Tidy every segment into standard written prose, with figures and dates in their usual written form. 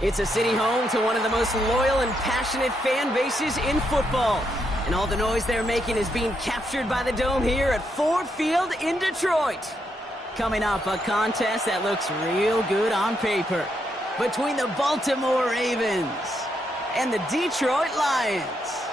It's a city home to one of the most loyal and passionate fan bases in football. And all the noise they're making is being captured by the Dome here at Ford Field in Detroit. Coming up, a contest that looks real good on paper between the Baltimore Ravens and the Detroit Lions.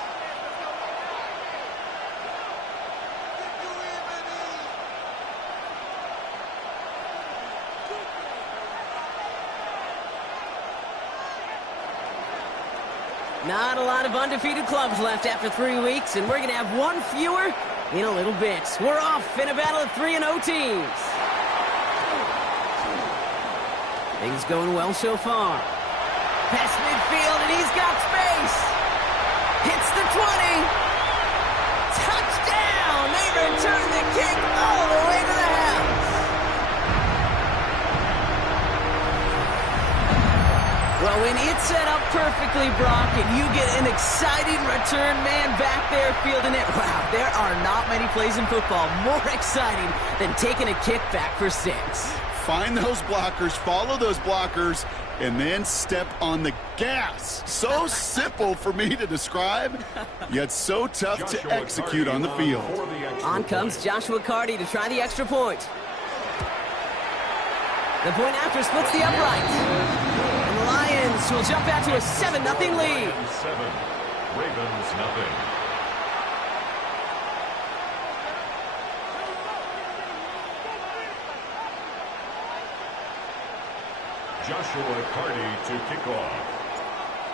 Not a lot of undefeated clubs left after 3 weeks, and we're going to have one fewer in a little bit. We're off in a battle of 3-0 teams. Things going well so far. Past midfield, and he's got space. Hits the 20. Touchdown! They return the kick all the way to the house. Well, when it's set up perfectly, Brock, and you get an exciting return man back there fielding it, wow, there are not many plays in football more exciting than taking a kick back for 6. Find those blockers, follow those blockers, and then step on the gas. So simple for me to describe, yet so tough to execute on the field. On comes Joshua Carty to try the extra point. The point after splits the upright. And the Lions will jump out to a 7-0 lead. 7, Ravens nothing. Joshua Carty to kick off.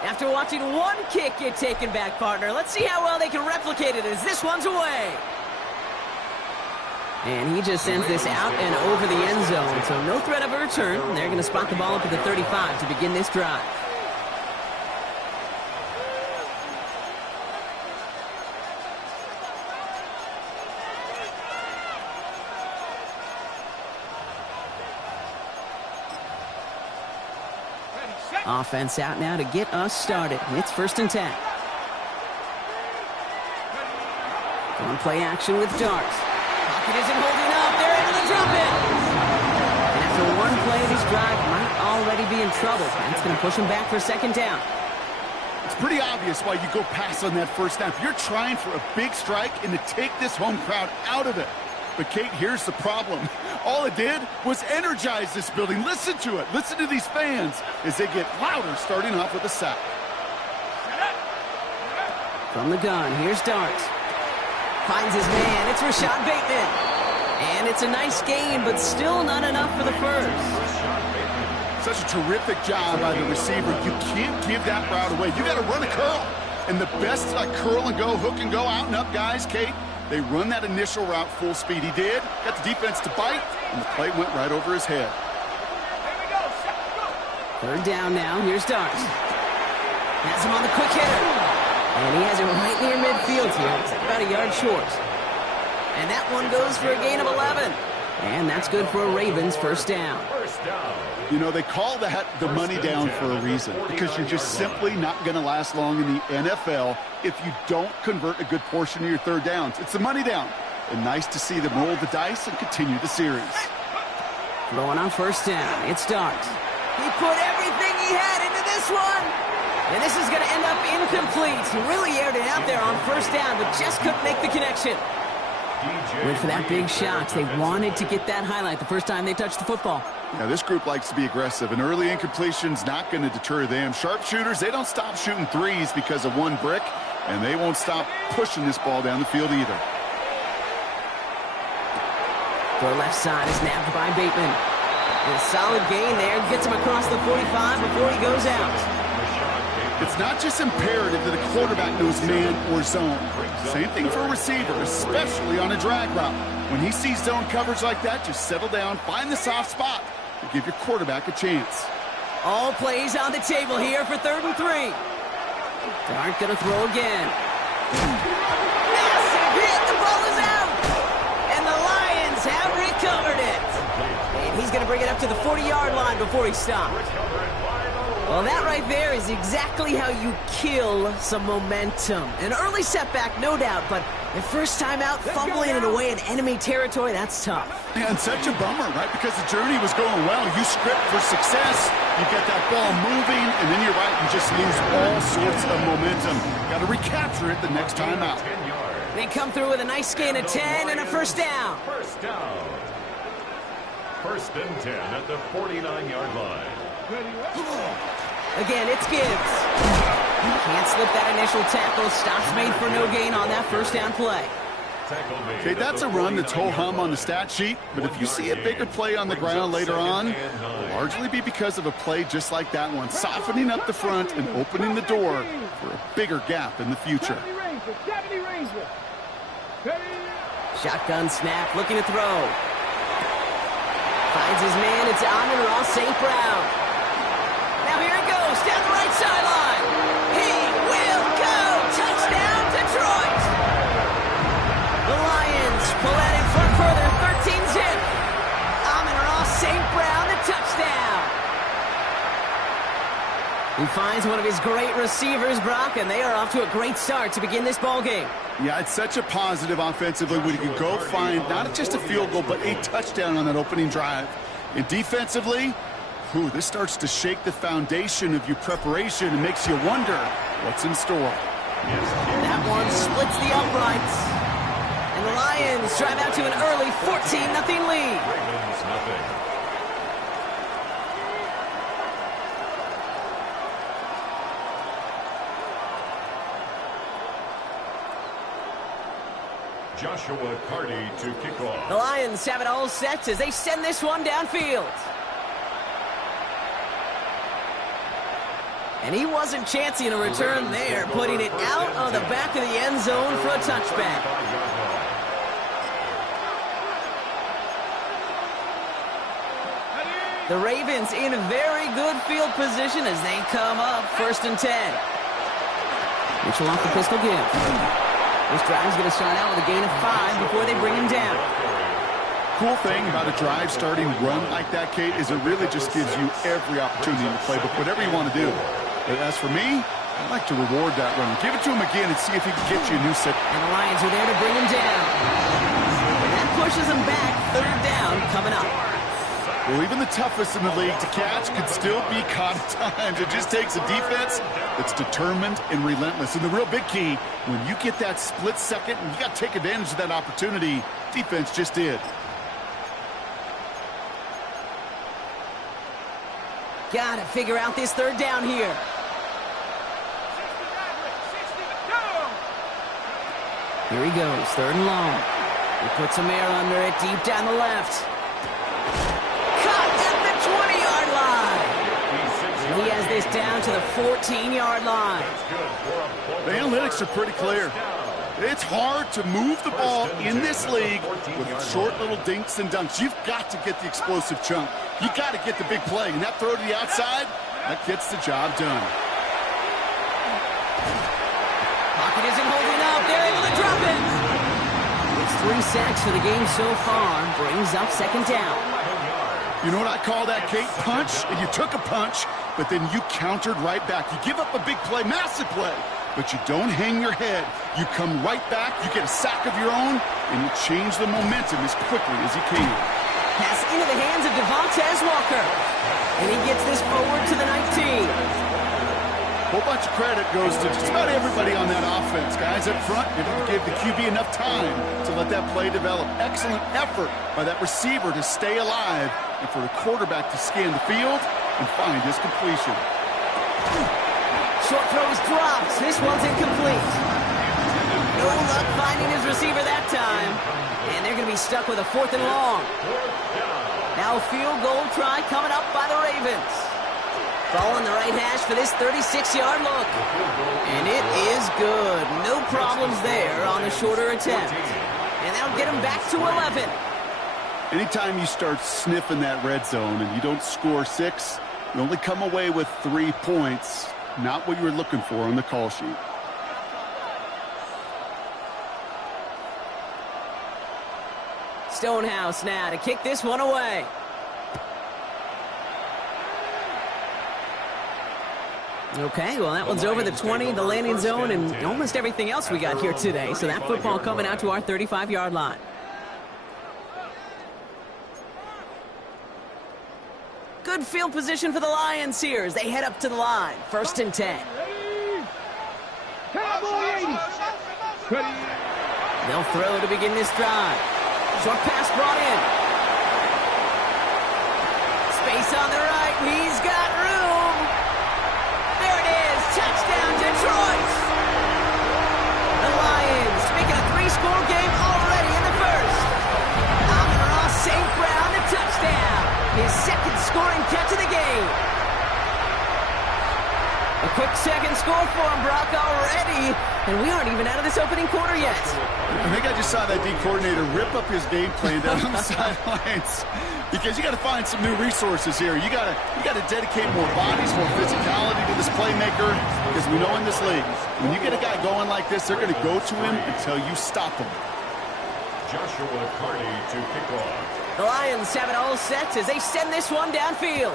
After watching one kick get taken back, partner, let's see how well they can replicate it as this one's away. And he just sends this out and over the end zone, so no threat of a return. They're going to spot the ball up at the 35 to begin this drive. Offense out now to get us started. It's 1st and 10. On play action with Darts. Pocket isn't holding up. They're into the drop-in. And after one play, this drive might already be in trouble. That's going to push them back for 2nd down. It's pretty obvious why you go pass on that first snap. You're trying for a big strike and to take this home crowd out of it. But, Kate, here's the problem. All it did was energize this building. Listen to it. Listen to these fans as they get louder starting off with a sack. From the gun, here's Darts. Finds his man. It's Rashad Bateman. And it's a nice gain, but still not enough for the first. Such a terrific job by the receiver. You can't give that route away. You got to run a curl. And the best curl and go, hook and go, out and up guys, Kate, they run that initial route full speed. He did. Got the defense to bite, and the play went right over his head. 3rd down now. Here's Darts. Has him on the quick hitter. And he has it right near midfield here. It's about a yard short. And that one goes for a gain of 11. And that's good for a Ravens 1st down. You know, they call that the money down for a reason, because you're just simply not going to last long in the NFL if you don't convert a good portion of your 3rd downs. It's the money down. And nice to see them roll the dice and continue the series. Throwing on 1st down. It's Darts. He put everything he had into this one. And this is going to end up incomplete. He really aired it out there on 1st down, but just couldn't make the connection. Went for that big shot. They wanted to get that highlight the first time they touched the football. Now, this group likes to be aggressive, and early incompletion's not going to deter them. Sharpshooters, they don't stop shooting threes because of one brick, and they won't stop pushing this ball down the field either. The left side is nabbed by Bateman. A solid gain there. Gets him across the 45 before he goes out. It's not just imperative that a quarterback knows man or zone. Same thing for a receiver, especially on a drag route. When he sees zone coverage like that, just settle down, find the soft spot, and give your quarterback a chance. All plays on the table here for 3rd and 3. Dart gonna throw again. Massive hit, the ball is out! And the Lions have recovered it. And he's gonna bring it up to the 40-yard line before he stops. Well, that right there is exactly how you kill some momentum. An early setback, no doubt, but the first time out, fumbling it away in enemy territory, that's tough. And such a bummer, right? Because the journey was going well. You script for success, you get that ball moving, and then you're right, you just lose all sorts of momentum. Got to recapture it the next time out. They come through with a nice gain of 10 and a first down. First down. 1st and 10 at the 49-yard line. Again, it's Gibbs. Can't slip that initial tackle. Stops made for no gain on that first down play. Okay, that's a run that's ho-hum on the stat sheet, but if you see a bigger play on the ground later on, it'll largely be because of a play just like that one, softening up the front and opening the door for a bigger gap in the future. Shotgun snap, looking to throw. Finds his man, it's Amon-Ra St. Brown. Now here it goes, down the right sideline. He will go! Touchdown, Detroit! The Lions pull that in front further, 13-zip. Amon-Ra St. Brown, the touchdown. He finds one of his great receivers, Brock, and they are off to a great start to begin this ballgame. Yeah, it's such a positive offensively when you can go find not just a field goal, but a touchdown on that opening drive. And defensively, this starts to shake the foundation of your preparation and makes you wonder what's in store. That one splits the uprights. And the Lions drive out to an early 14-0 lead. Ravens nothing. Joshua Carty to kick off. The Lions have it all set as they send this one downfield. And he wasn't chancing a return there, putting it out of the back of the end zone for a touchback. The Ravens in a very good field position as they come up 1st and 10. Mitchell off the pistol give. This drive is going to start out with a gain of 5 before they bring him down. Cool thing about a drive starting run like that, Kate, is it really just gives you every opportunity in the playbook, whatever you want to do. But as for me, I'd like to reward that run. Give it to him again and see if he can get you a new set. And the Lions are there to bring him down. And that pushes him back. 3rd down coming up. Well, even the toughest in the league to catch could still be caught at times. It just takes a defense that's determined and relentless. And the real big key, when you get that split second, and you got to take advantage of that opportunity, defense just did. Got to figure out this 3rd down here. Here he goes, 3rd and long. He puts some air under it, deep down the left. Caught at the 20-yard line. And he has this down to the 14-yard line. The analytics are pretty clear. It's hard to move the ball in this league with short little dinks and dunks. You've got to get the explosive chunk. You got to get the big play. And that throw to the outside, that gets the job done. Pocket isn't holding up. They're able to drop it. It's 3 sacks for the game so far. Brings up 2nd down. You know what I call that, Kate? Punch. And you took a punch, but then you countered right back. You give up a big play, massive play, but you don't hang your head. You come right back, you get a sack of your own, and you change the momentum as quickly as you can. Pass into the hands of Devontae Walker. And he gets this forward to the 19. A whole bunch of credit goes to just about everybody on that offense. Guys up front, they didn't give the QB enough time to let that play develop. Excellent effort by that receiver to stay alive and for the quarterback to scan the field and find his completion. Short throw is dropped. This one's incomplete. No luck finding his receiver that time. And they're going to be stuck with a 4th and long. Now a field goal try coming up by the Ravens. Ball on the right hash for this 36-yard look. And it is good. No problems there on the shorter attempt. And that'll get him back to 11. Anytime you start sniffing that red zone and you don't score 6, you only come away with 3 points. Not what you were looking for on the call sheet. Stonehouse now to kick this one away. Okay, well, that one's over the 20, the landing zone, and almost everything else we got here today. So that football coming out to our 35-yard line. Good field position for the Lions here as they head up to the line. 1st and 10. They'll throw to begin this drive. Short pass brought in. Space on the right. He's got room. There it is. Touchdown, Detroit. The Lions making a 3-score game already in the first. Amon-Ra St. Brown, a touchdown. His 2nd scoring catch of the game. A quick 2nd score for him, Brock, already. And we aren't even out of this opening quarter yet. I think I just saw that D coordinator rip up his game plan down on the sidelines. Because you got to find some new resources here. You got to dedicate more bodies, more physicality to this playmaker. Because we know in this league, when you get a guy going like this, they're going to go to him until you stop him. Joshua Carty to kick off. The Lions have it all set as they send this one downfield.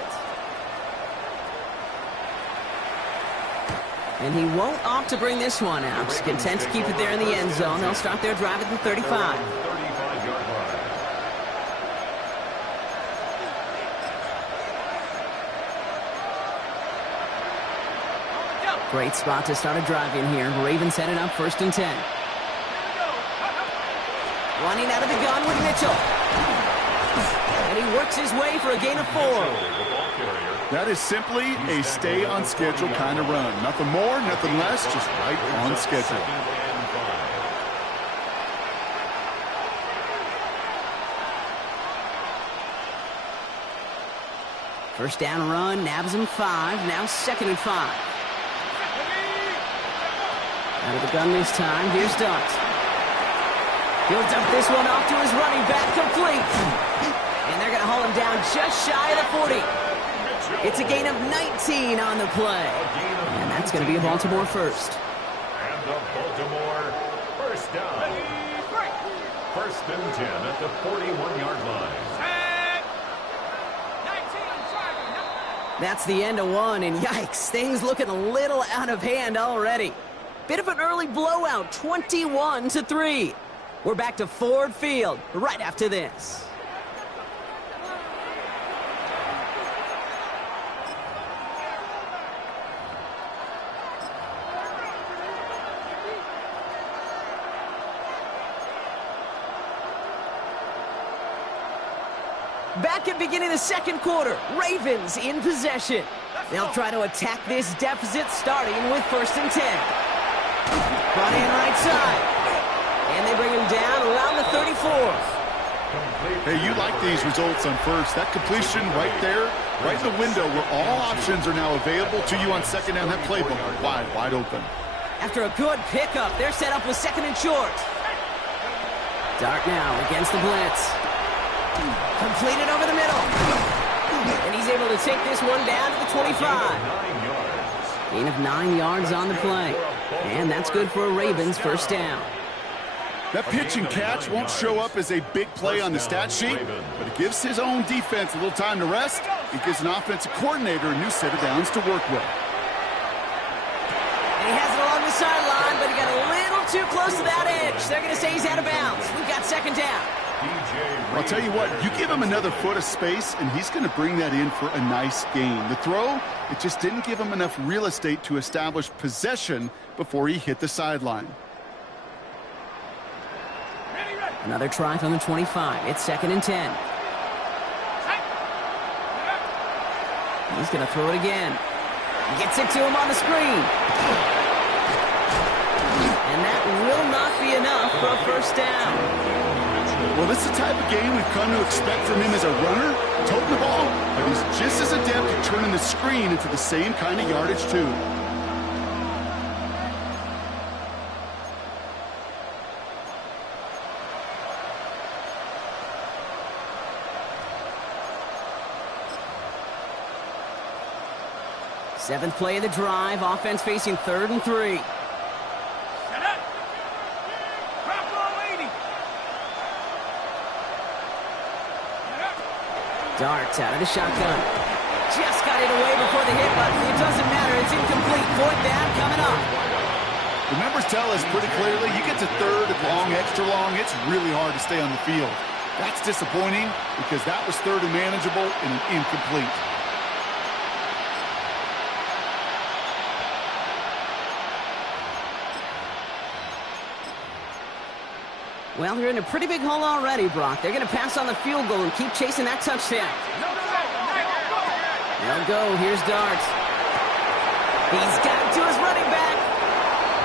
And he won't opt to bring this one out. Just content to keep it there in the end zone. They'll start their drive at the 35. 35-yard line. Great spot to start a drive in here. Ravens headed up 1st and 10. Running out of the gun with Mitchell. And he works his way for a gain of 4. That is simply a stay-on-schedule kind of run. Nothing more, nothing less, just right on schedule. First down run, nabs him 5. Now 2nd and 5. Out of the gun this time. Here's Dutt. He'll dump this one off to his running back, complete. And they're going to haul him down just shy of the 40. It's a gain of 19 on the play. And that's going to be a Baltimore first. And the Baltimore first down. 1st and 10 at the 41-yard line. That's the end of one, and yikes, things looking a little out of hand already. Bit of an early blowout, 21-3. We're back to Ford Field right after this. Back at beginning of the 2nd quarter, Ravens in possession. They'll try to attack this deficit starting with 1st and 10. Brought in right side. And they bring him down around the 34. Hey, you like these results on first. That completion right there, right in the window where all options are now available to you on 2nd down. That playbook wide open. After a good pickup, they're set up with 2nd and short. Dart now against the blitz. Completed over the middle. And he's able to take this one down to the 25. Gain of 9 yards on the play. And that's good for a Ravens first down. That pitch and catch won't show up as a big play on the stat sheet, but it gives his own defense a little time to rest. It gives an offensive coordinator a new set of downs to work with. And he has it along the sideline, but he got a little too close to that edge. They're going to say he's out of bounds. We've got 2nd down. I'll tell you what, you give him another foot of space, and he's going to bring that in for a nice gain. The throw, it just didn't give him enough real estate to establish possession before he hit the sideline. Another try from the 25. It's 2nd and 10. He's going to throw it again. Gets it to him on the screen. And that will not be enough for a first down. Well, this is the type of game we've come to expect from him as a runner. Toting the ball, but he's just as adept at turning the screen into the same kind of yardage, too. Seventh play of the drive. Offense facing 3rd and 3. Set up. Drop ball 80. Darts out of the shotgun. Just got it away before the hit, but it doesn't matter. It's incomplete. 4th down coming up. The numbers tell us pretty clearly, you get to 3rd and long, extra long, it's really hard to stay on the field. That's disappointing because that was 3rd and manageable and an incomplete. Well, they're in a pretty big hole already, Brock. They're going to pass on the field goal and keep chasing that touchdown. They'll go. Here's Darts. He's got it to his running back.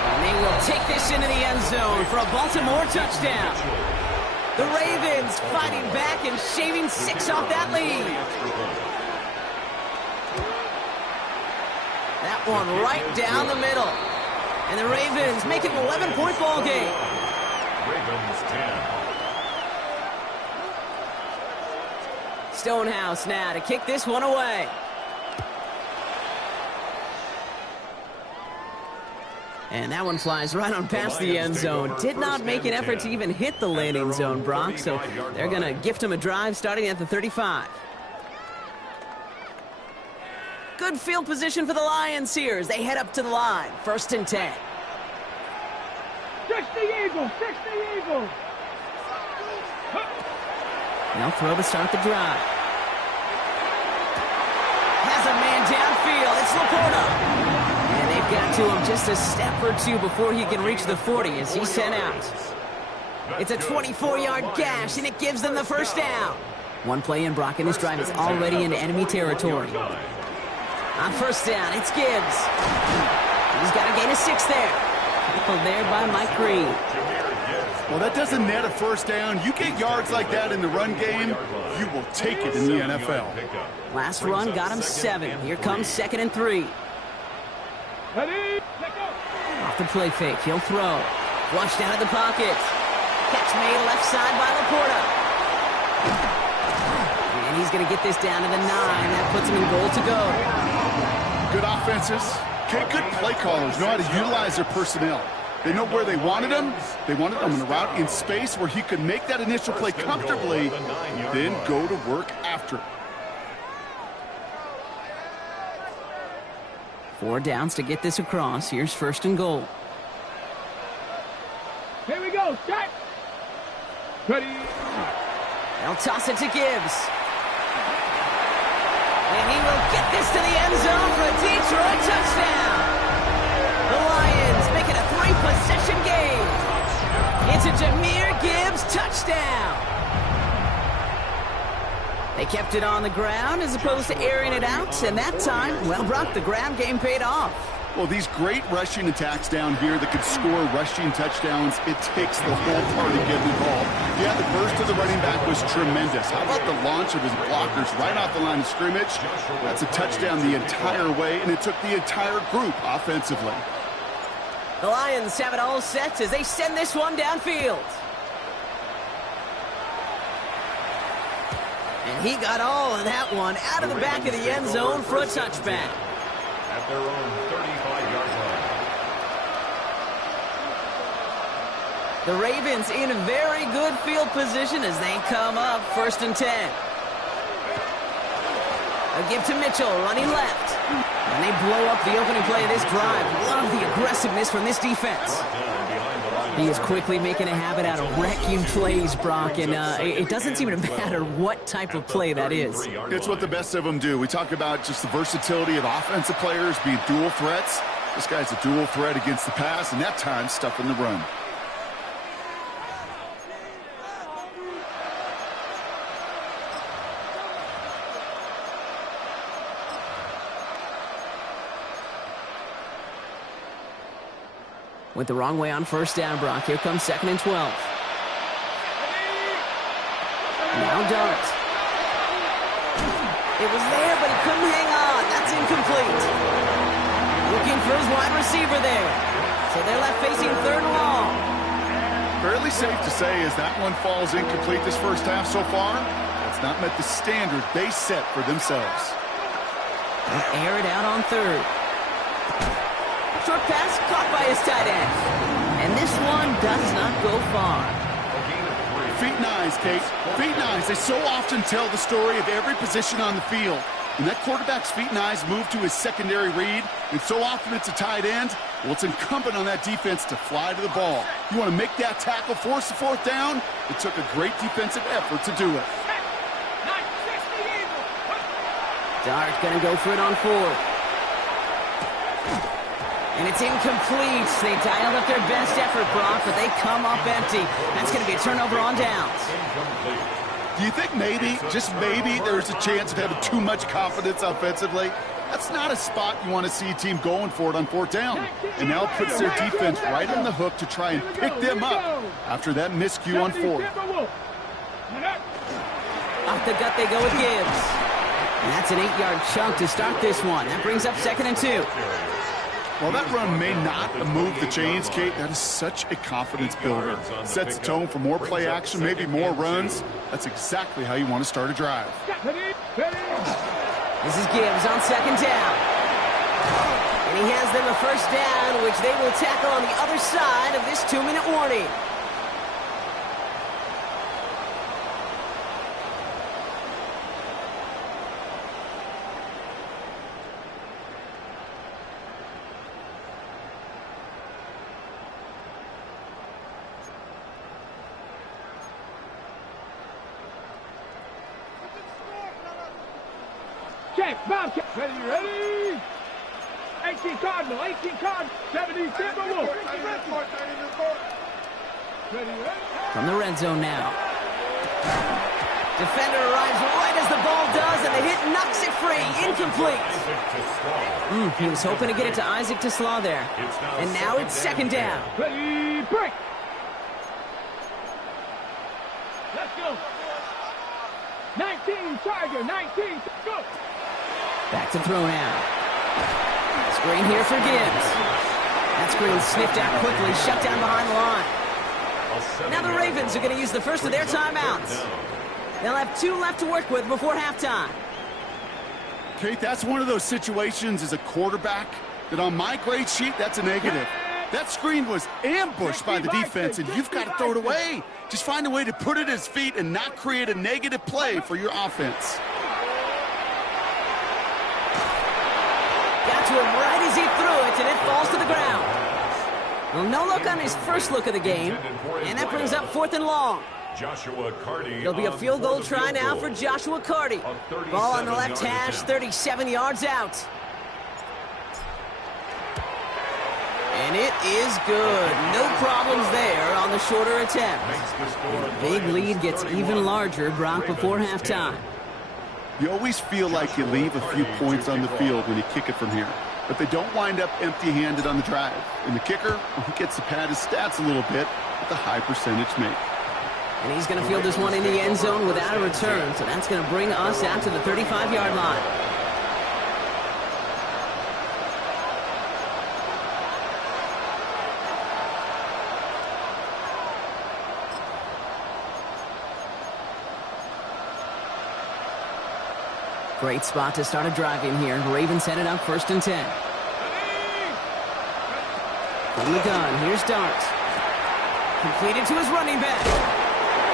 And they will take this into the end zone for a Baltimore touchdown. The Ravens fighting back and shaving 6 off that lead. That one right down the middle. And the Ravens make it an 11-point ball game. Ravens 10. Stonehouse now to kick this one away. And that one flies right on past the end zone. Did not make an effort to even hit the landing zone, Brock, so they're going to gift him a drive starting at the 35. Good field position for the Lions here as they head up to the line. 1st and 10. 60 Eagles, 60 Eagles. They'll throw to start the drive. Has a man downfield. It's Laporta. And they've got to him just a step or two before he can reach the 40 as he's sent out. It's a 24-yard gash, and it gives them the 1st down. One play in, Brock, and this drive is already into enemy territory. On 1st down, it's Gibbs. He's got a gain of 6 there. Tackled there by Mike Green. Well, that doesn't net a 1st down. You get yards like that in the run game, you will take it in the NFL. Last run got him 7. Here comes 2nd and 3. Off the play fake, he'll throw. Flushed out of the pocket. Catch made left side by Laporta. And he's going to get this down to the 9. That puts him in goal to go. Good offenses. Okay, good play callers know how to utilize their personnel. They know where they wanted him. They wanted him in a route in space where he could make that initial play comfortably, then go to work after it. 4 downs to get this across. Here's 1st and goal. Here we go, set. Ready. They'll toss it to Gibbs. And he will get this to the end zone for a Detroit touchdown. The Lions make it a 3-possession game. It's a Jahmyr Gibbs touchdown. They kept it on the ground as opposed to airing it out, and that time, well, Brock, the ground game paid off. Well, these great rushing attacks down here that could score rushing touchdowns, it takes the whole party getting involved. Yeah, the burst of the running back was tremendous. How about the launch of his blockers right off the line of scrimmage? That's a touchdown the entire way, and it took the entire group offensively. The Lions have it all set as they send this one downfield. And he got all of that one out of the back of the end zone for a touchback. At their own 35-yard line. The Ravens in a very good field position as they come up 1st and 10. A give to Mitchell, running left. And they blow up the opening play of this drive. Love the aggressiveness from this defense. He is quickly making a habit out of wrecking plays, Brock, and it doesn't seem to matter what type of play that is. It's what the best of them do. We talk about just the versatility of offensive players being dual threats. This guy's a dual threat against the pass, and that time stuffing the run. Went the wrong way on 1st down, Brock. Here comes 2nd and 12. Now Dart. It was there, but he couldn't hang on. That's incomplete. Looking for his wide receiver there. So they're left facing third and long. Fairly safe to say as that one falls incomplete this first half so far, it's not met the standard they set for themselves. They'll air it out on third. Short pass caught by his tight end. And this one does not go far. Feet and eyes, Kate. Feet and eyes. They so often tell the story of every position on the field. When that quarterback's feet and eyes move to his secondary read, and so often it's a tight end, well, it's incumbent on that defense to fly to the ball. You want to make that tackle, force the fourth down? It took a great defensive effort to do it. Dart going to go for it on fourth. And it's incomplete. They dialed up their best effort, Brock, but they come up empty. That's going to be a turnover on downs. Do you think maybe, just maybe, there's a chance of having too much confidence offensively? That's not a spot you want to see a team going for it on fourth down. And now it puts their defense right on the hook to try and pick them up after that miscue on fourth. Off the gut they go with Gibbs. And that's an 8-yard chunk to start this one. That brings up 2nd and 2. While that run may not move the chains, Kate, that is such a confidence builder. Sets the tone for more play action, maybe more runs. That's exactly how you want to start a drive. This is Gibbs on 2nd down. And he has them a first down, which they will tackle on the other side of this 2-minute warning. Bobcat, ready? 18 Cardinal, 70 Timberwolf. From the red zone now. Defender arrives right as the ball does, and the hit knocks it free. Incomplete. He was hoping to get it to Isaac Teslaw there. And now it's 2nd down. Ready, break. Let's go. 19, Tiger, 19, go. Back to throw now. Screen here for Gibbs. That screen sniffed out quickly, shut down behind the line. Now the Ravens are going to use the first of their timeouts. They'll have 2 left to work with before halftime. Kate, that's one of those situations as a quarterback that on my grade sheet, that's a negative. That screen was ambushed by the defense, and you've got to throw it away. Just find a way to put it at his feet and not create a negative play for your offense. Got to him right as he threw it, and it falls to the ground. Well, no look on his first look of the game, and that brings up 4th and long. Joshua Carty. It'll be a field goal try now for Joshua Carty. Ball on the left hash, 37 yards out. And it is good. No problems there on the shorter attempt. And the big lead gets even larger, Brock, before halftime. You always feel like you leave a few points on the field when you kick it from here. But they don't wind up empty-handed on the drive. And the kicker, well, he gets to pad his stats a little bit with a high percentage make. And he's going to field this one in the end zone without a return. So that's going to bring us out to the 35-yard line. Great spot to start a drive in here. Ravens set it up 1st and 10. From the gun, here's Dart. Completed to his running back.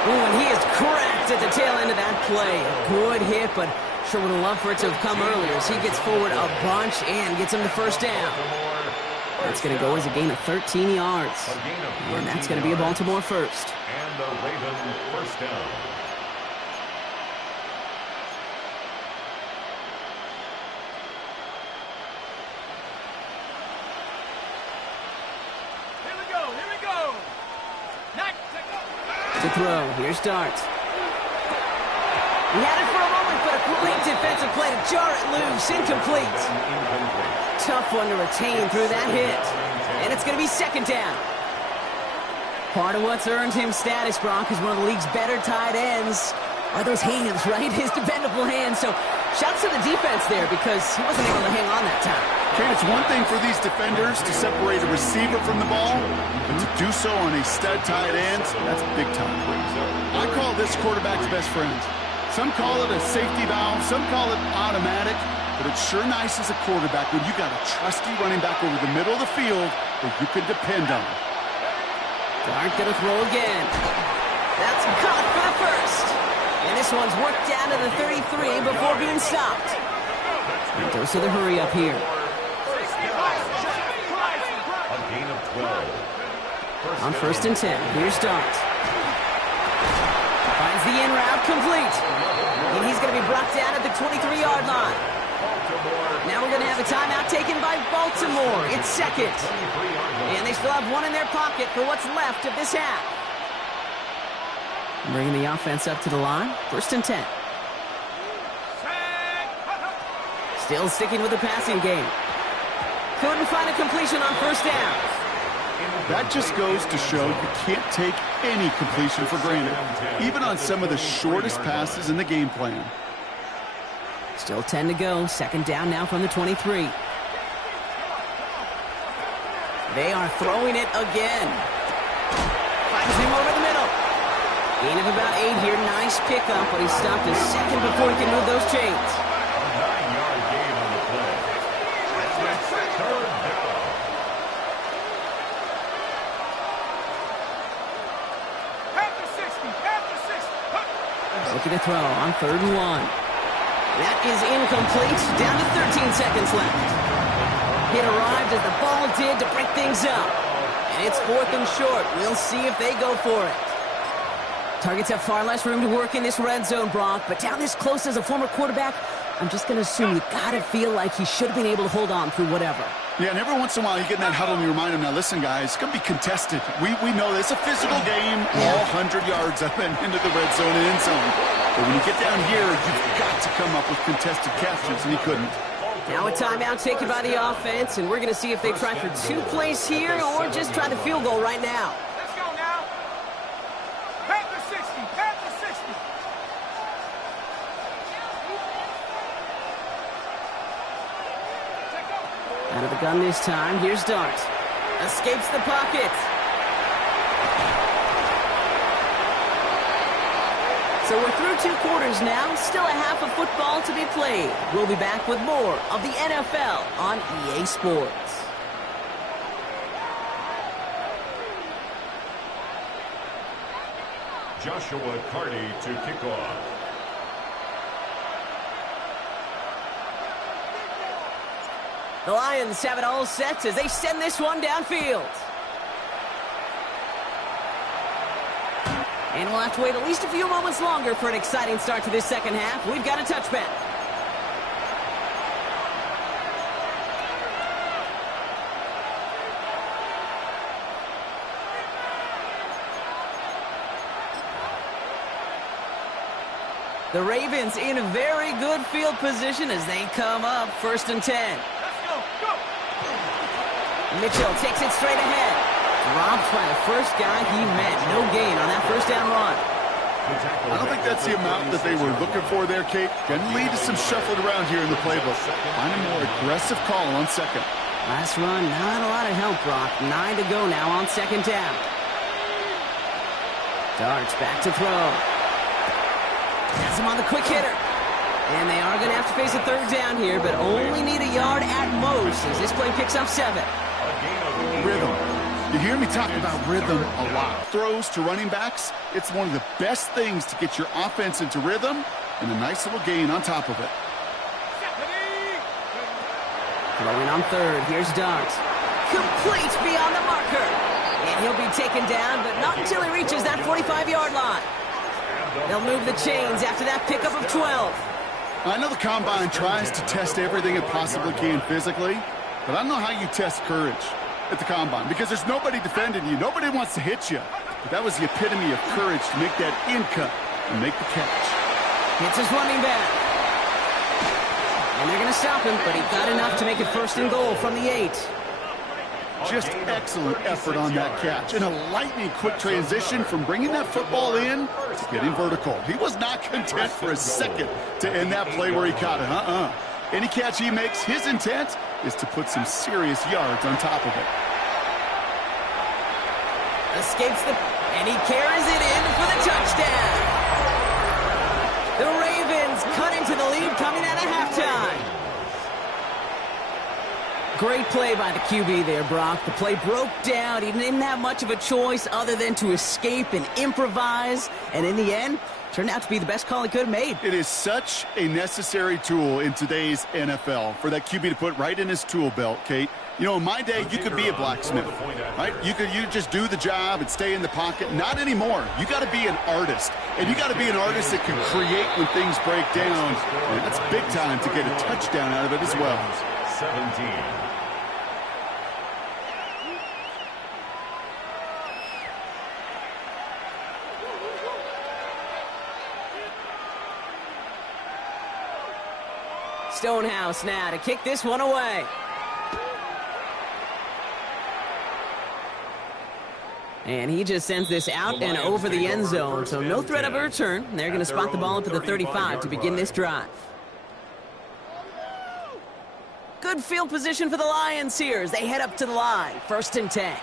Ooh, and he is cracked at the tail end of that play. A good hit, but sure would have loved for it to have come earlier as he gets forward a bunch and gets him the first down. That's going to go as a gain of 13 yards. And that's going to be a Baltimore first. And the Raven first down. To throw, here's Dart. He had it for a moment, but a great defensive play to jar it loose. Incomplete. Tough one to retain through that hit. And it's going to be 2nd down. Part of what's earned him status, Brock, is one of the league's better tight ends. are those hands, right? His dependable hands. So shouts to the defense there because he wasn't able to hang on that time. Okay, it's one thing for these defenders to separate a receiver from the ball, but to do so on a stud tight end, that's big time. I call this quarterback's best friend. Some call it a safety valve, some call it automatic, but it's sure nice as a quarterback when you got a trusty running back over the middle of the field that you can depend on. Dart gonna throw again. That's caught for the first. And this one's worked down to the 33 before being stopped. And dose of the hurry up here. A gain of 12. On 1st and 10, here's Dart. Finds the in route complete. And he's going to be brought down at the 23-yard line. Now we're going to have a timeout taken by Baltimore. It's second. And they still have one in their pocket for what's left of this half. Bringing the offense up to the line. 1st and 10. Still sticking with the passing game. Couldn't find a completion on 1st down. That just goes to show you can't take any completion for granted, even on some of the shortest passes in the game plan. Still 10 to go. 2nd down now from the 23. They are throwing it again. Finds him over the middle. Gain of about 8 here. Nice pickup, but he stopped a second before he can move those chains. A 9-yard gain on the play. That's 3rd down. Looking to throw on 3rd and 1. That is incomplete. Down to 13 seconds left. It arrived as the ball did to break things up. And it's 4th and short. We'll see if they go for it. Targets have far less room to work in this red zone, Brock. But down this close as a former quarterback, I'm just going to assume you got to feel like he should have been able to hold on through whatever. Yeah, and every once in a while you get in that huddle and you remind them, now listen, guys, it's going to be contested. We know this. It's a physical game, all 100 yards up and into the red zone and end zone. But when you get down here, you've got to come up with contested captures, and he couldn't. Now a timeout taken by the offense, and we're going to see if they try for 2 plays here or just try the field goal right now. Let's go now. Panther 60, Panther 60. Out of the gun this time. Here's Dart. Escapes the pocket. So we're through 2 quarters now. Still a half of football to be played. We'll be back with more of the NFL on EA Sports. Joshua Carty to kick off. The Lions have it all set as they send this one downfield. And we'll have to wait at least a few moments longer for an exciting start to this second half. We've got a touchback. The Ravens in a very good field position as they come up 1st and 10. Let's go, go. Mitchell takes it straight ahead. Dropped by the first guy he met. No gain on that 1st down run. I don't think that's the amount that they were looking for there, Kate. Can lead to some shuffling around here in the playbook. Find a more aggressive call on 2nd. Last run, not a lot of help, Brock. 9 to go now on 2nd down. Darts back to throw. Has him on the quick hitter. And they are going to have to face a 3rd down here, but only need a yard at most as this play picks up 7. Rhythm. You hear me talk about rhythm a lot. Throws to running backs, it's one of the best things to get your offense into rhythm and a nice little gain on top of it. Throwing on 3rd. Here's Dart. Complete beyond the marker. And he'll be taken down, but not until he reaches that 45-yard line. They'll move the chains after that pickup of 12. I know the Combine tries to test everything it possibly can physically, but I don't know how you test courage at the Combine because there's nobody defending you. Nobody wants to hit you. But that was the epitome of courage to make that in cut and make the catch. Hits his running back. And they're going to stop him, but he got enough to make it 1st and goal from the 8. Just excellent effort on that catch. And a lightning quick transition from bringing that football in to getting vertical. He was not content for a second to end that play where he caught it. Any catch he makes, his intent is to put some serious yards on top of it. Escapes and he carries it in for the touchdown. The Ravens cut into the lead coming out of halftime. Great play by the QB there, Brock. The play broke down. He didn't have much of a choice other than to escape and improvise. And in the end, turned out to be the best call he could have made. It is such a necessary tool in today's NFL for that QB to put right in his tool belt, Kate. You know, in my day, you could be a blacksmith, right? You just do the job and stay in the pocket. Not anymore. You got to be an artist. And you got to be an artist that can create when things break down. And that's big time to get a touchdown out of it as well. 17. Stonehouse now to kick this one away. And he just sends this out and over the end zone, so no threat of a return. They're going to spot the ball up at the 35 to begin this drive. Good field position for the Lions here as they head up to the line. 1st and 10.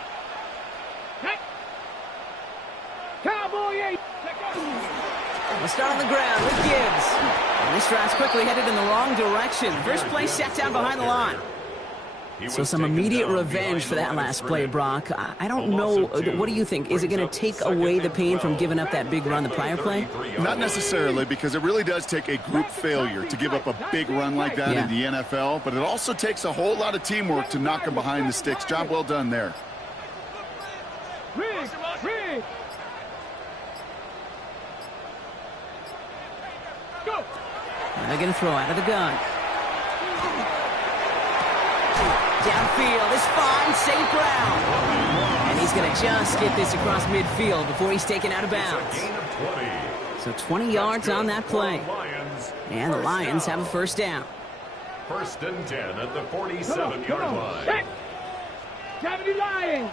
Cowboy! We'll start on the ground with Gibbs. And this drive's quickly headed in the wrong direction. First play set down behind the line. So some immediate revenge for that last play, Brock. I don't know. What do you think? Is it going to take away the pain from giving up that big run the prior play? Not necessarily, because it really does take a group failure to give up a big run like that in the NFL. But it also takes a whole lot of teamwork to knock him behind the sticks. Job well done there. They're going to throw out of the gun. Downfield is fine, St. Brown. And he's going to just get this across midfield before he's taken out of bounds. So 20 yards on that play. And the Lions have a first down. 1st and 10 at the 47-yard line. 70 Lions.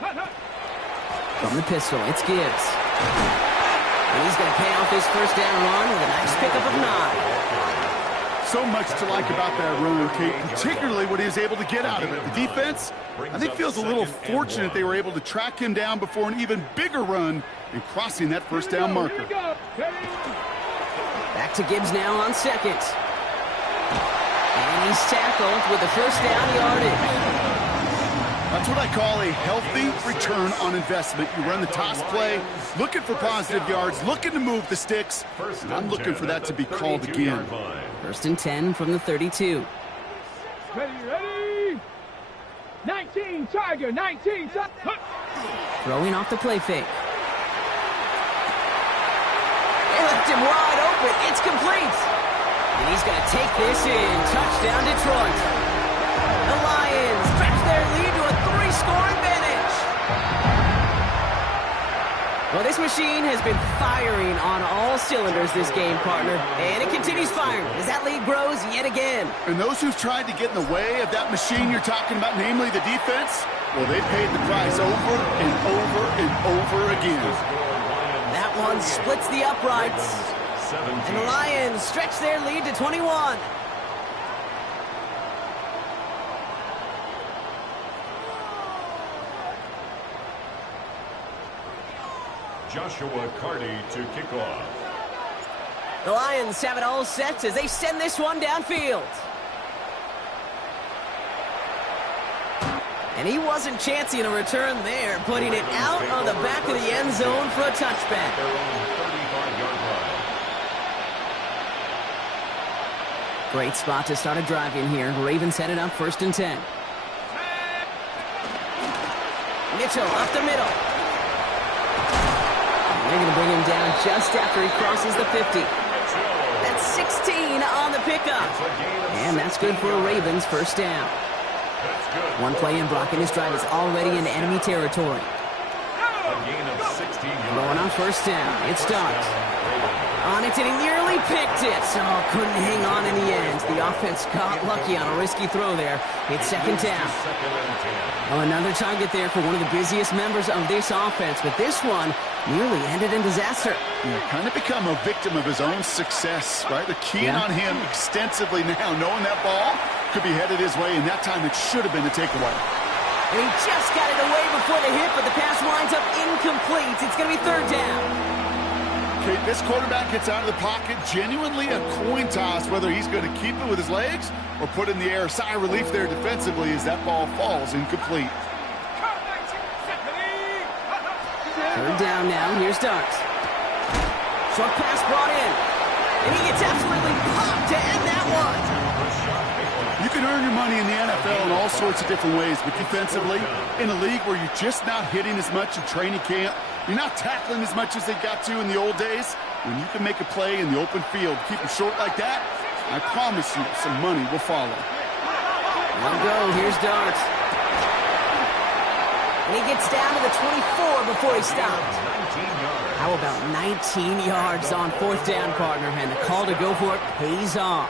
From the pistol, it's Gibbs. And he's going to pay off his first down run with a nice pickup of 9. So much to like about that run, Kate, particularly what he was able to get out of it. The defense, I think, feels a little fortunate they were able to track him down before an even bigger run and crossing that first down marker. Back to Gibbs now on 2nd. And he's tackled with the first down yardage. That's what I call a healthy return on investment. You run the toss play, looking for positive yards, looking to move the sticks. And I'm looking for that to be called again. 1st and 10 from the 32. Ready. 19, Tiger, 19. Throwing off the play fake. They left him wide open. It's complete. And he's going to take this in. Touchdown, Detroit. The Lions stretch their lead to a 3-score advantage. Well, this machine has been firing on all cylinders this game, partner. And it continues firing as that lead grows yet again. And those who've tried to get in the way of that machine you're talking about, namely the defense, well, they paid the price over and over and over again. That one splits the uprights. And the Lions stretch their lead to 21. Joshua Carty to kick off. The Lions have it all set as they send this one downfield. And he wasn't chancing a return there, putting it out on the back of the end zone for a touchback. Their own 35-yard line. Great spot to start a drive in here. Ravens headed up 1st and 10. Mitchell up the middle. They're going to bring him down just after he crosses the 50. That's 16 on the pickup. And that's good for a Ravens first down. One play in, Brock, and his drive is already in enemy territory. A gain of 16 yards. Going on 1st down. It starts. On it, and he nearly picked it. So couldn't hang on in the end. The offense got lucky on a risky throw there. It's second down. Oh, another target there for one of the busiest members of this offense. But this one nearly ended in disaster. Yeah, kind of become a victim of his own success, right? They're keying on him extensively now, knowing that ball could be headed his way, and that time it should have been a takeaway. And he just got it away before the hit, but the pass winds up incomplete. It's going to be third down. Okay, this quarterback gets out of the pocket, genuinely a coin toss whether he's going to keep it with his legs or put it in the air. Sigh of relief there defensively as that ball falls incomplete. Third down now. Here's Darts. Short pass brought in. And he gets absolutely popped to end that one. You can earn your money in the NFL in all sorts of different ways, but defensively, in a league where you're just not hitting as much in training camp, you're not tackling as much as they got to in the old days, when you can make a play in the open field, keep them short like that, I promise you some money will follow. Let him go. Here's Darts. And he gets down to the 24 before he stops. How about 19 yards on fourth down, partner? And the call to go for it pays off.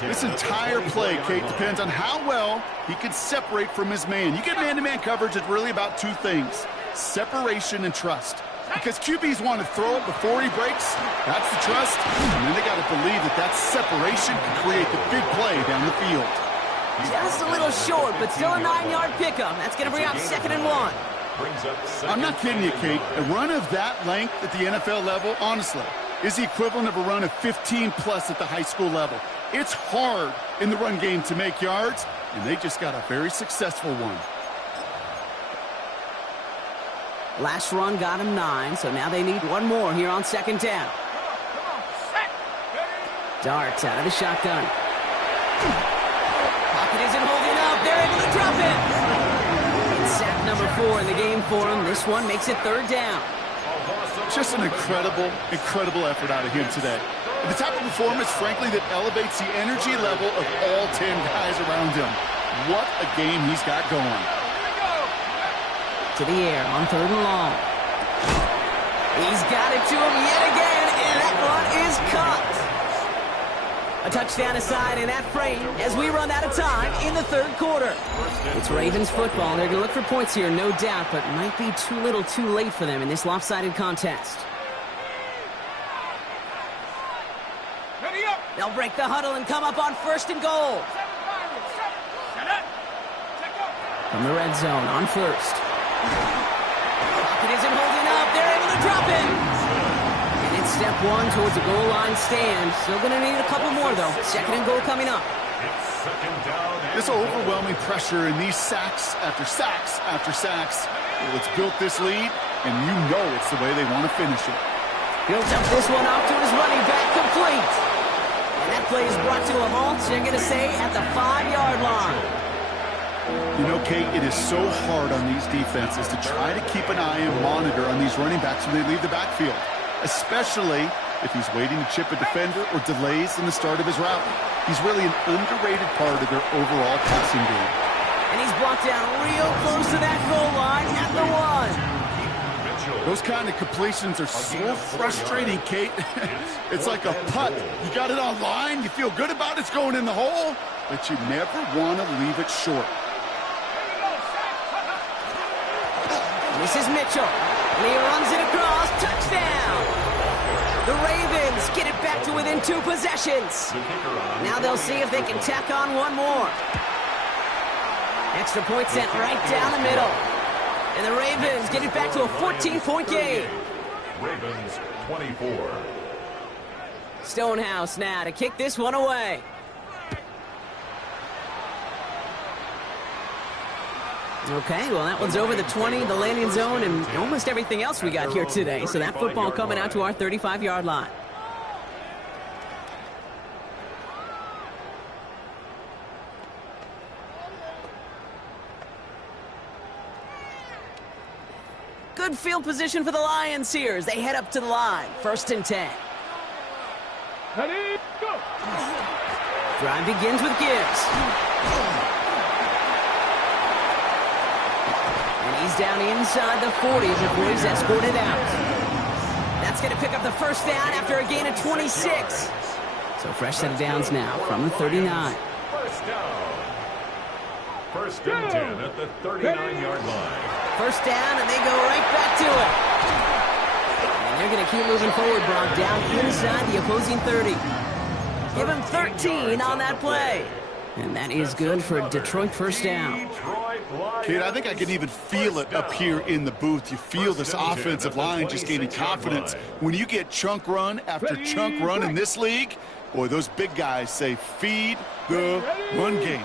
This entire play, Kate, depends on how well he can separate from his man. You get man-to-man coverage, it's really about two things: separation and trust. Because QBs want to throw it before he breaks, that's the trust, and then they got to believe that that separation can create the big play down the field. Just a little short, but still a 9-yard pickup. That's going to bring out second and one. I'm not kidding you, Kate. A run of that length at the NFL level, honestly, is the equivalent of a run of 15-plus at the high school level. It's hard in the run game to make yards, and they just got a very successful one. Last run got him 9, so now they need one more here on second down. Darts out of the shotgun. Pocket isn't holding up. They're able to drop it. It's sack number 4 in the game for him. This one makes it third down. Just an incredible, incredible effort out of him today. The type of performance, frankly, that elevates the energy level of all 10 guys around him. What a game he's got going. To the air on third and long. He's got it to him yet again, and that one is caught. A touchdown aside in that frame as we run out of time in the third quarter. It's Ravens football. They're going to look for points here, no doubt, but might be too little too late for them in this lopsided contest. They'll break the huddle and come up on first and goal. From the red zone on first. Pocket isn't holding up. They're able to drop it. And it's step 1 towards a goal line stand. Still going to need a couple more, though. Second and goal coming up. This overwhelming pressure and these sacks after sacks after sacks, well, it's built this lead, and you know it's the way they want to finish it. Built up this one off to his running back, complete. And that play is brought to a halt, so you're going to say at the 5-yard line. You know, Kate, it is so hard on these defenses to try to keep an eye and monitor on these running backs when they leave the backfield, especially if he's waiting to chip a defender or delays in the start of his route. He's really an underrated part of their overall passing game. And he's brought down real close to that goal line at the 1. Those kind of completions are so frustrating, Kate. It's like a putt. You got it on line, you feel good about it's going in the hole, but you never want to leave it short. This is Mitchell. And he runs it across. Touchdown! The Ravens get it back to within 2 possessions. Now they'll see if they can tack on one more. Extra point sent right down the middle. And the Ravens get it back to a 14-point game. Ravens 24. Stonehouse now to kick this one away. Okay, well, that one's over the 20, the landing zone, and almost everything else we got here today. So that football coming out to our 35-yard line. Good field position for the Lions here as they head up to the line. First and 10. Ready, go. Drive begins with Gibbs. And he's down inside the 40 before he's escorted out. That's going to pick up the first down after a gain of 26. So fresh set of downs now from the 39. First down. First and 10 at the 39-yard line. First down, and they go right back to it. And they're going to keep moving forward, Brock, down inside the opposing 30. Give him 13 on that play. And that is good for a Detroit first down. Kid, I think I can even feel it up here in the booth. You feel this offensive line just gaining confidence. When you get chunk run after chunk run in this league, boy, those big guys say feed the run game.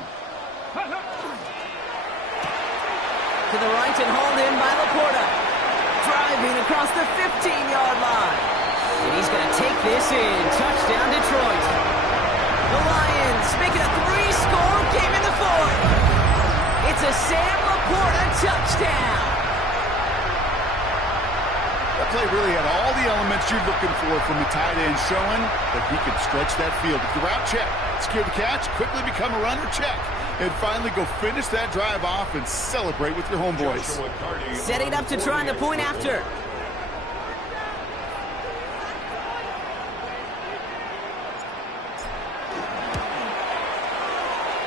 To the right and hauled in by Laporta. Driving across the 15-yard line. And he's going to take this in. Touchdown, Detroit. The Lions making a 3-score game in the fourth. It's a Sam Laporta touchdown. That play really had all the elements you're looking for from the tight end, showing that he could stretch that field. With the route, check. Secure the catch, quickly become a runner, check. And finally go finish that drive off and celebrate with your homeboys. Setting up to try the point after.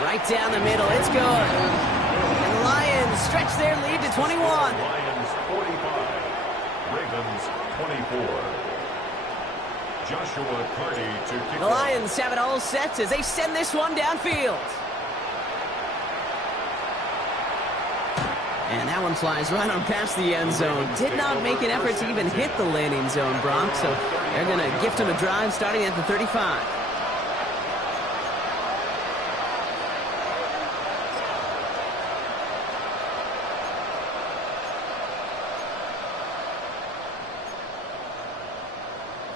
Right down the middle, it's good. And the Lions stretch their lead to 21. Lions 45, Ravens 24. Joshua Carty to kick The Lions have it all set as they send this one downfield. And that one flies right on past the end zone. Did not make an effort to even hit the landing zone, Brock. So they're going to gift him a drive starting at the 35.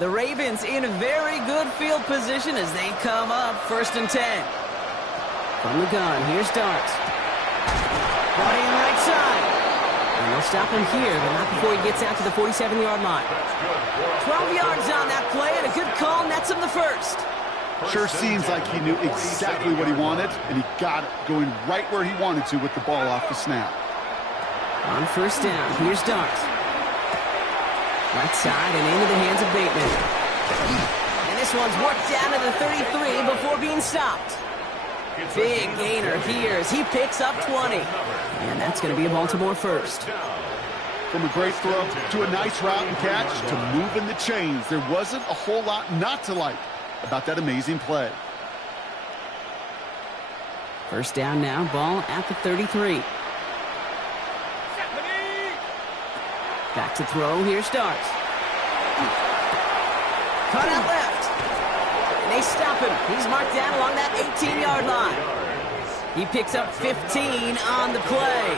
The Ravens in very good field position as they come up first and 10. From the gun, here's Dart. Brought in right side. And they'll stop him here, but not before he gets out to the 47-yard line. 12 yards on that play, and a good call nets him the first. Sure seems like he knew exactly what he wanted, and he got it going right where he wanted to with the ball off the snap. On first down, here's Dart. Right side and into the hands of Bateman. And this one's worked down to the 33 before being stopped. Big gainer here as he picks up 20. And that's going to be a Baltimore first. From a great throw to a nice route and catch to moving the chains, there wasn't a whole lot not to like about that amazing play. First down now, ball at the 33. Back to throw, here's Dart. Cut out left. And they stop him. He's marked down along that 18-yard line. He picks up 15 on the play.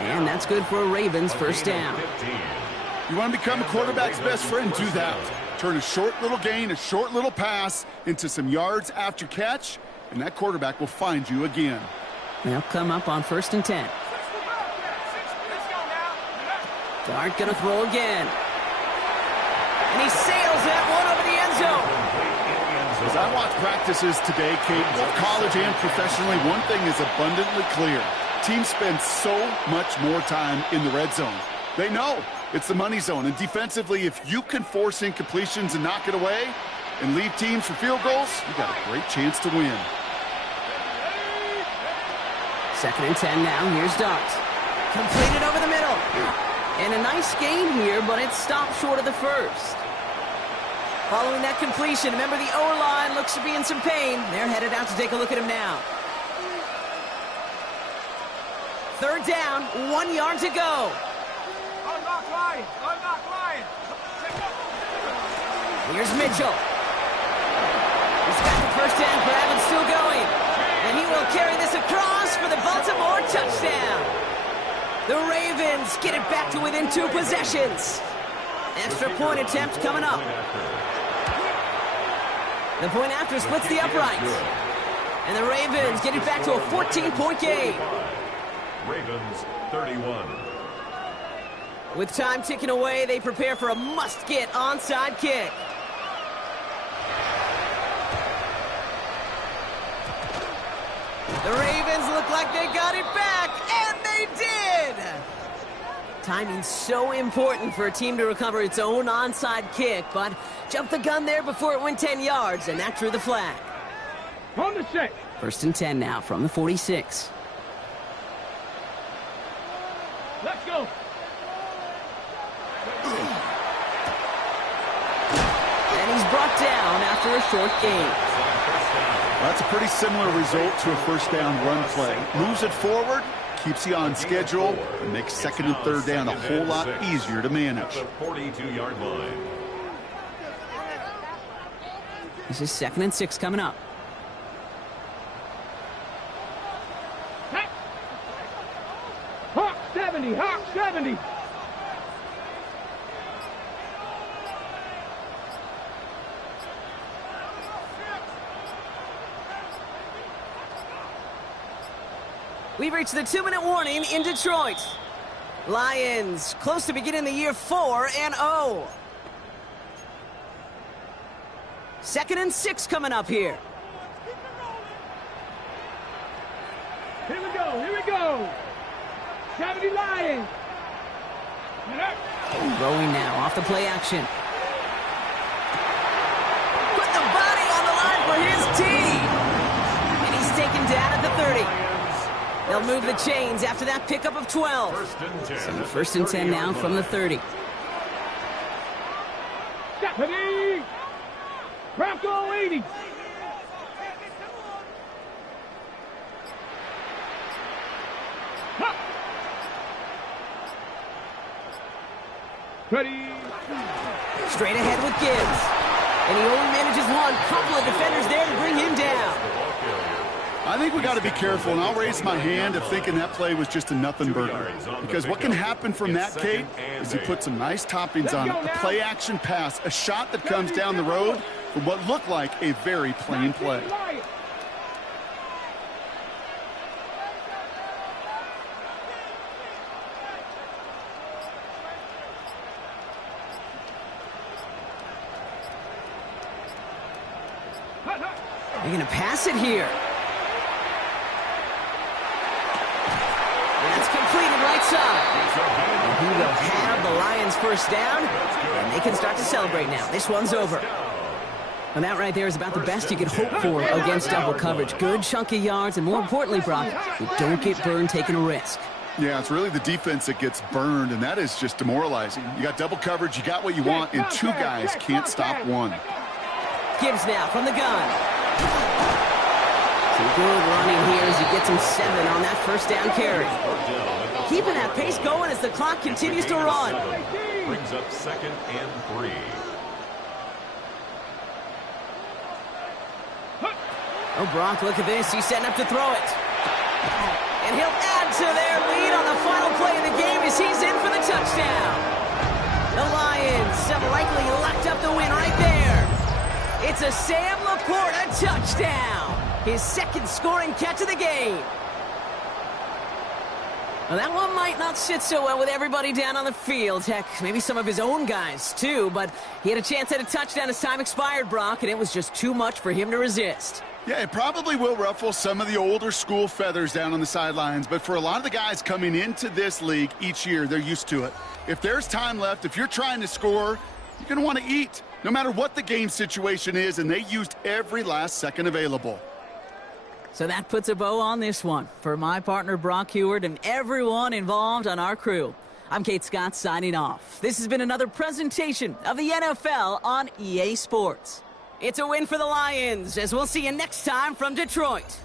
And that's good for a Ravens first down. You want to become a quarterback's best friend, do that. Turn a short little gain, a short little pass into some yards after catch, and that quarterback will find you again. They'll come up on first and 10. Dart gonna throw again. And he sails that one over the end zone. As I watch practices today, Kate, both college and professionally, one thing is abundantly clear. Teams spend so much more time in the red zone. They know it's the money zone. And defensively, if you can force incompletions and knock it away and leave teams for field goals, you got a great chance to win. Second and 10 now. Here's Dart. Completed over the middle. And a nice gain here, but it stopped short of the first. Following that completion, remember the O-line looks to be in some pain. They're headed out to take a look at him now. Third down, 1 yard to go. Unlock Lion! Unlock Lion! Here's Mitchell. He's got the first down grab and still going. And he will carry this across for the Baltimore touchdown. The Ravens get it back to within 2 possessions. Extra point attempt coming up. The point after splits the uprights. And the Ravens get it back to a 14-point game. Ravens 31. With time ticking away, they prepare for a must-get onside kick. The Ravens look like they got it back, and they did! Timing's so important for a team to recover its own onside kick, but jumped the gun there before it went 10 yards, and that drew the flag. On the set. 1st and 10 now from the 46. Let's go. And he's brought down after a short gain. Well, that's a pretty similar result to a first down run play. Moves it forward, keeps you on schedule, and makes 2nd and 3rd down a whole lot easier to manage. The 42-yard line. This is 2nd and 6 coming up. Hawk 70, Hawk 70. We've reached the 2-minute warning in Detroit. Lions close to beginning the year 4-0. 2nd and 6 coming up here. Here we go, here we go. 70 Lions. Throwing now off the play action. Put the body on the line for his team. And he's taken down at the 30. They'll move the chains after that pickup of 12. 1st and 10 now from the 30. Stephanie. Bronco 80. Huh. Ready. Straight ahead with Gibbs. And he only manages one. Couple of defenders there to bring him down. I think we got to be careful, and I'll raise my hand if thinking that play was just a nothing burger. Because what can happen from that, Kate, is you put some nice toppings on it. A play-action pass, a shot that comes down the road from what looked like a very plain play. They're going to pass it here. That's completed right side. And he will have the Lions first down, and they can start to celebrate now. This one's over. And that right there is about the best you could hope for against double coverage. Good chunky yards, and more importantly, Brock, you don't get burned taking a risk. Yeah, it's really the defense that gets burned, and that is just demoralizing. You got double coverage, you got what you want, and two guys can't stop one. Gibbs now from the gun. Some good running here as he gets him 7 on that first down carry. Keeping that pace going as the clock continues to run. Brings up 2nd and 3. Oh, Brock, look at this. He's setting up to throw it. And he'll add to their lead on the final play of the game as he's in for the touchdown. The Lions have likely locked up the win right there. It's a Sam Laporta touchdown. His 2nd scoring catch of the game. Well, that one might not sit so well with everybody down on the field. Heck, maybe some of his own guys, too. But he had a chance at a touchdown as time expired, Brock, and it was just too much for him to resist. Yeah, it probably will ruffle some of the older school feathers down on the sidelines, but for a lot of the guys coming into this league each year, they're used to it. If there's time left, if you're trying to score, you're going to want to eat, no matter what the game situation is, and they used every last second available. So that puts a bow on this one. For my partner, Brock Heward, and everyone involved on our crew, I'm Kate Scott signing off. This has been another presentation of the NFL on EA Sports. It's a win for the Lions, as we'll see you next time from Detroit.